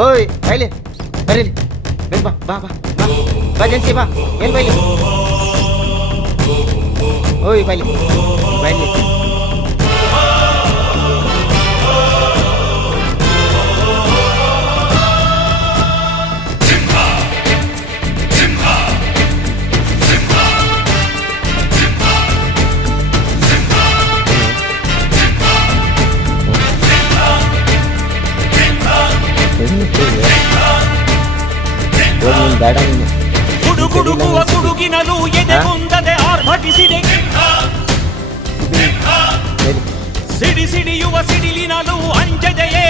ಓಯ್ ಬೈಲಿ ಬರೀಲಿ ಬೇಗ ಬಾ ಬಾ ಬಾ ಬಾ ಬಾ ಜಂತಿ ಬಾ ಏನು ಬೈಲಿ ಓಯ್ ಬೈಲಿ ಬೈಲಿ ಬೇಡ ನೀನು ಗುಡುಗುಡುಗುವ ಗುಡುಗಿನಲು ಎದೆ ಮುಂದದೆ ಆರ್ಭಟಿಸಿದೆ ಸಿಡಿ ಸಿಡಿಯುವ ಸಿಡಿಲಿನಲು ಅಂಜದೆಯೇ